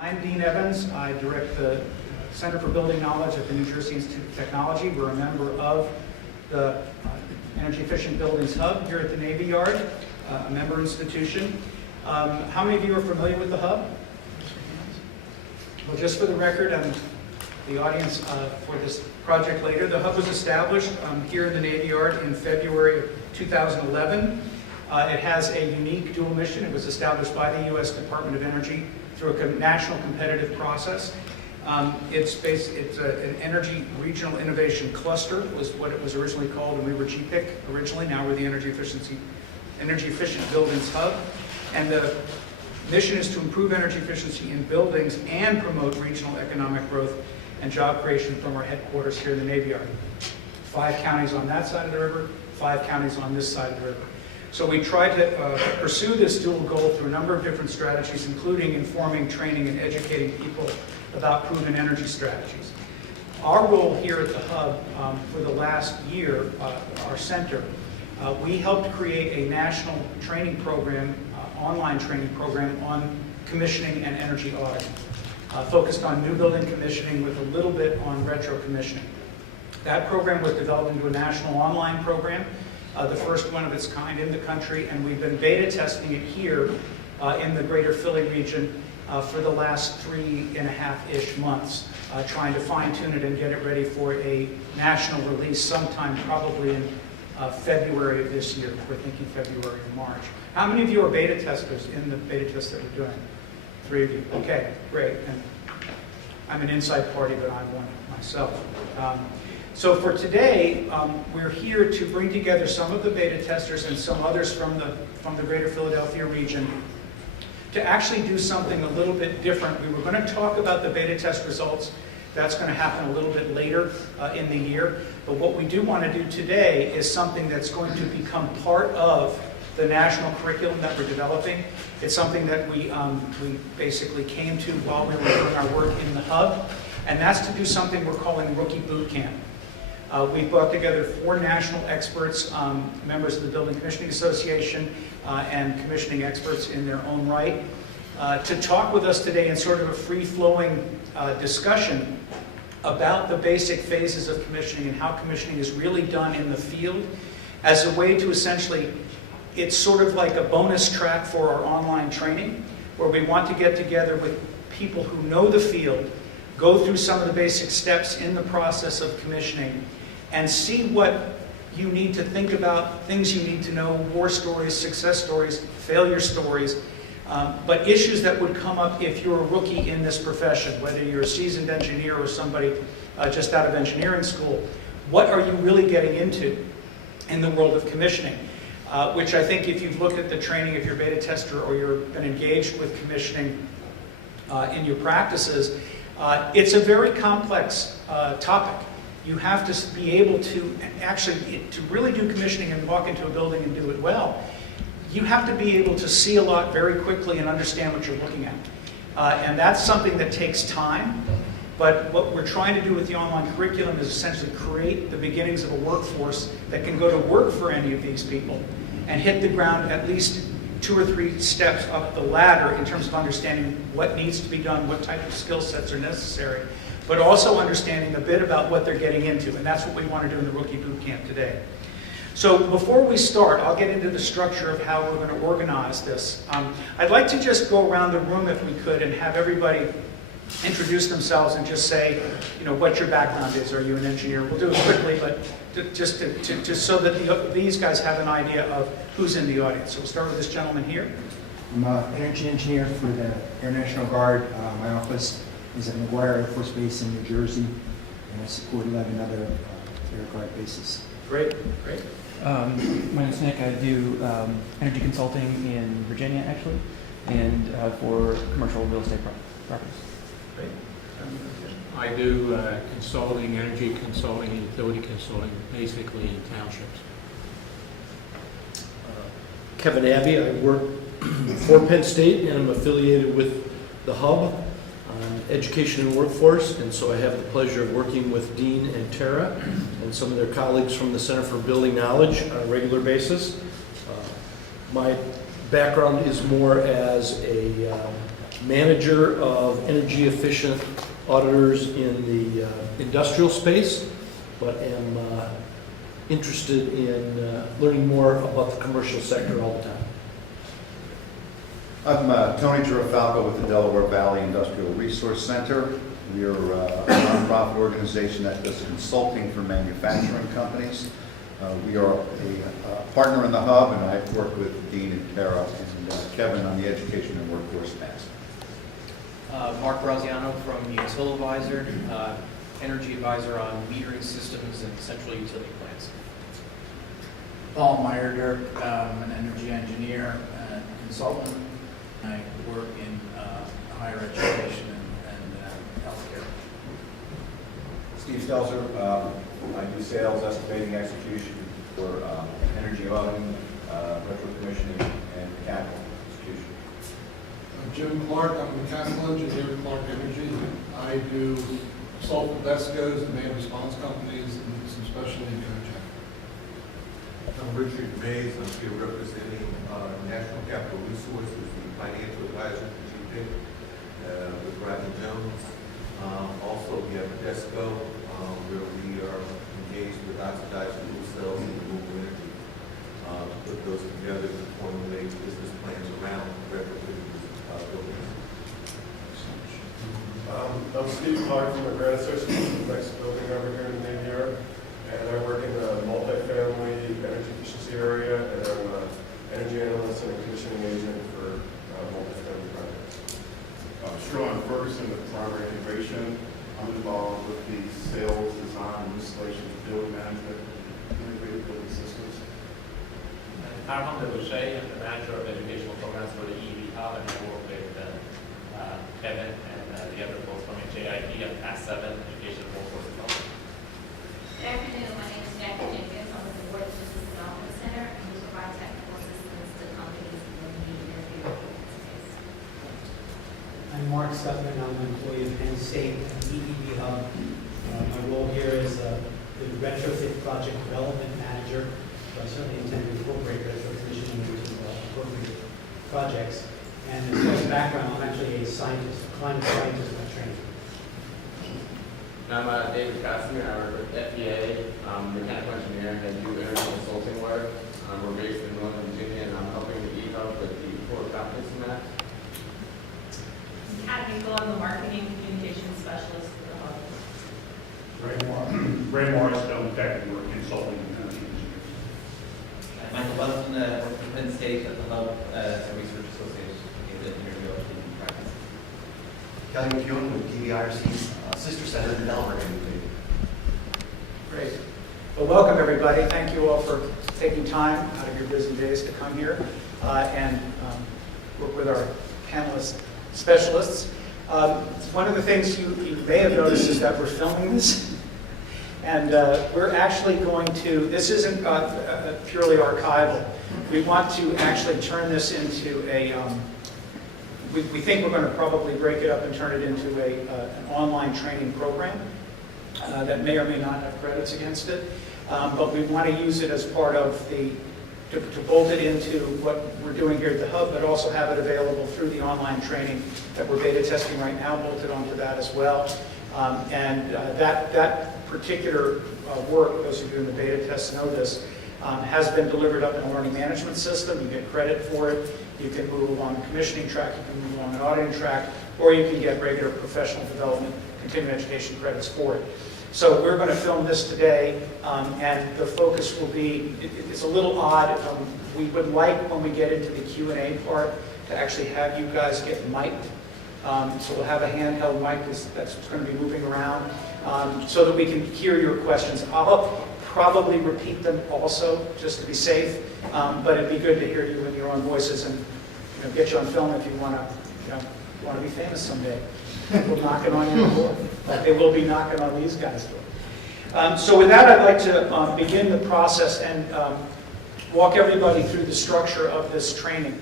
I'm Deane Evans. I direct the Center for Building Knowledge at the New Jersey Institute of Technology. We're a member of the Energy Efficient Buildings Hub here at the Navy Yard, a member institution. How many of you are familiar with the Hub? Well, just for the record and the audience for this project later, the Hub was established here in the Navy Yard in February of 2011. It has a unique dual mission. It was established by the U.S. Department of Energy through a national competitive process. It's an energy regional innovation cluster, was what it was originally called, and we were GPIC originally. Now we're the Energy Efficient Buildings Hub. And the mission is to improve energy efficiency in buildings and promote regional economic growth and job creation from our headquarters here in the Navy Yard. 5 counties on that side of the river, 5 counties on this side of the river. So we tried to pursue this dual goal through a number of different strategies, including informing, training, and educating people about proven energy strategies. Our role here at the Hub for the last year, our center, we helped create a national training program, online training program on commissioning and energy audit, focused on new building commissioning with a little bit on retro commissioning. That program was developed into a national online program, the first one of its kind in the country, and we've been beta testing it here in the greater Philly region for the last 3.5-ish months, trying to fine-tune it and get it ready for a national release sometime probably in February of this year. We're thinking February or March. How many of you are beta testers in the beta test that we're doing? 3 of you. Okay, great. And I'm an inside party, but I'm one myself. So for today, we're here to bring together some of the beta testers and some others from the greater Philadelphia region to actually do something a little bit different. We were going to talk about the beta test results. That's going to happen a little bit later in the year. But what we do want to do today is something that's going to become part of the national curriculum that we're developing. It's something that we basically came to while we were doing our work in the Hub, and that's to do something we're calling Rookie Bootcamp. We've brought together 4 national experts, members of the Building Commissioning Association, and commissioning experts in their own right, to talk with us today in sort of a free-flowing discussion about the basic phases of commissioning and how commissioning is really done in the field as a way to essentially, it's sort of like a bonus track for our online training, where we want to get together with people who know the field, go through some of the basic steps in the process of commissioning, and see what you need to think about, things you need to know, war stories, success stories, failure stories, but issues that would come up if you're a rookie in this profession, whether you're a seasoned engineer or somebody just out of engineering school. What are you really getting into in the world of commissioning? Which I think if you've looked at the training, if you're a beta tester or you've been engaged with commissioning in your practices, it's a very complex topic. You have to be able to actually, to really do commissioning and walk into a building and do it well, you have to be able to see a lot very quickly and understand what you're looking at. And that's something that takes time, but what we're trying to do with the online curriculum is essentially create the beginnings of a workforce that can go to work for any of these people and hit the ground at least 2 or 3 steps up the ladder in terms of understanding what needs to be done, what type of skill sets are necessary, but also understanding a bit about what they're getting into, and that's what we want to do in the Rookie Bootcamp today. So before we start, I'll get into the structure of how we're going to organize this. I'd like to just go around the room if we could and have everybody introduce themselves and just say, what your background is. Are you an engineer? We'll do it quickly, but just so that these guys have an idea of who's in the audience. So we'll start with this gentleman here. I'm an energy engineer for the Air National Guard. My office is at McGuire Air Force Base in New Jersey, and I support 11 other Air Guard bases. Great, great. My name is Nick. I do energy consulting in Virginia, actually, and for commercial real estate properties. Great. I do consulting, energy consulting, and utility consulting, basically in townships. Kevin Abbey. I work for Penn State, and I'm affiliated with the Hub on Education and Workforce, and so I have the pleasure of working with Deane and Tara and some of their colleagues from the Center for Building Knowledge on a regular basis. My background is more as a manager of energy efficient auditors in the industrial space, but am interested in learning more about the commercial sector all the time. I'm Tony Girafalco with the Delaware Valley Industrial Resource Center. We are a nonprofit organization that does consulting for manufacturing companies. We are a partner in the hub, and I've worked with Deane and Tara and Kevin on the education and workforce task. Mark Graziano from Utilivisor, energy advisor on metering systems and central utility plants. Paul Meyerder, an energy engineer and consultant. I work in higher education and healthcare. Steve Stelzer, I do sales, estimating, execution for energy auditing, retro commissioning, and mechanical execution. Jim Clark, I'm a mechanical engineer at Clark Energy. I do consult with ESCOs, demand response companies, and some specialty coaching. I'm Richard Mays. I'm here representing National Capital Resources, the financial advisor to GPIC with Rodney Jones. Also, we have ESCO, where we are engaged with oxidized fuel cells and renewable energy to put those together to formulate business plans around retrofitting buildings. I'm Steve Clark from the Grant Association, the next building over here in New York, and I work in the multifamily energy efficiency area, and I'm an energy analyst and a commissioning agent for multifamily projects. Sean Ferguson with Primary Integration. I'm involved with the sales, design, installation, building management, integrated building systems. Armand Boucher, I'm the manager of educational programs for the EV Hub, and I work with Kevin and the other folks from JIP and Past 7 Education Workforce Development. Good afternoon, my name is Jackie Jenkins. I'm with the Board of Business Development Center, and we provide technical assistance to companies in the energy space. I'm Mark Stuffman. I'm an employee of Penn State and EEB Hub. My role here is the retrofit project development manager. So I certainly intend to incorporate retro commissioning into appropriate projects. And as far as background, I'm actually a scientist, a climate scientist by training. I'm David Kastner. I work with FEA, mechanical engineer, and do energy consulting work. We're based in Northern Virginia, and I'm helping the E-Hub with the core competency map. Kat Hinkle, I'm the marketing communications specialist for the hub. Ray Morris, Stone Tech, and we're consulting and energy engineers. Michael Weston, work for Penn State at the Hub as a research associate in the interview in practice. Kelly McEwen with DVIRC's sister center in Delaware. Great. Well, welcome everybody. Thank you all for taking time out of your busy days to come here and work with our panelist specialists. One of the things you may have noticed is that we're filming this. And we're actually going to, this isn't purely archival. We want to actually turn this into a, we think we're going to probably break it up and turn it into an online training program that may or may not have credits against it. But we want to use it as part of the, to bolt it into what we're doing here at the Hub, but also have it available through the online training that we're beta testing right now, bolted onto that as well. That particular work, those of you in the beta test know this, has been delivered up in a learning management system. You get credit for it. You can move on the commissioning track, you can move on an auditing track, or you can get regular professional development, continuing education credits for it. So we're going to film this today, and the focus will be, it's a little odd. We would like, when we get into the Q&A part, to actually have you guys get mic'd. So we'll have a handheld mic that's going to be moving around so that we can hear your questions. I'll probably repeat them also, just to be safe, but it'd be good to hear you in your own voices and get you on film if you want to be famous someday. We'll knock it on your door. Like they will be knocking on these guys' door. So with that, I'd like to begin the process and walk everybody through the structure of this training.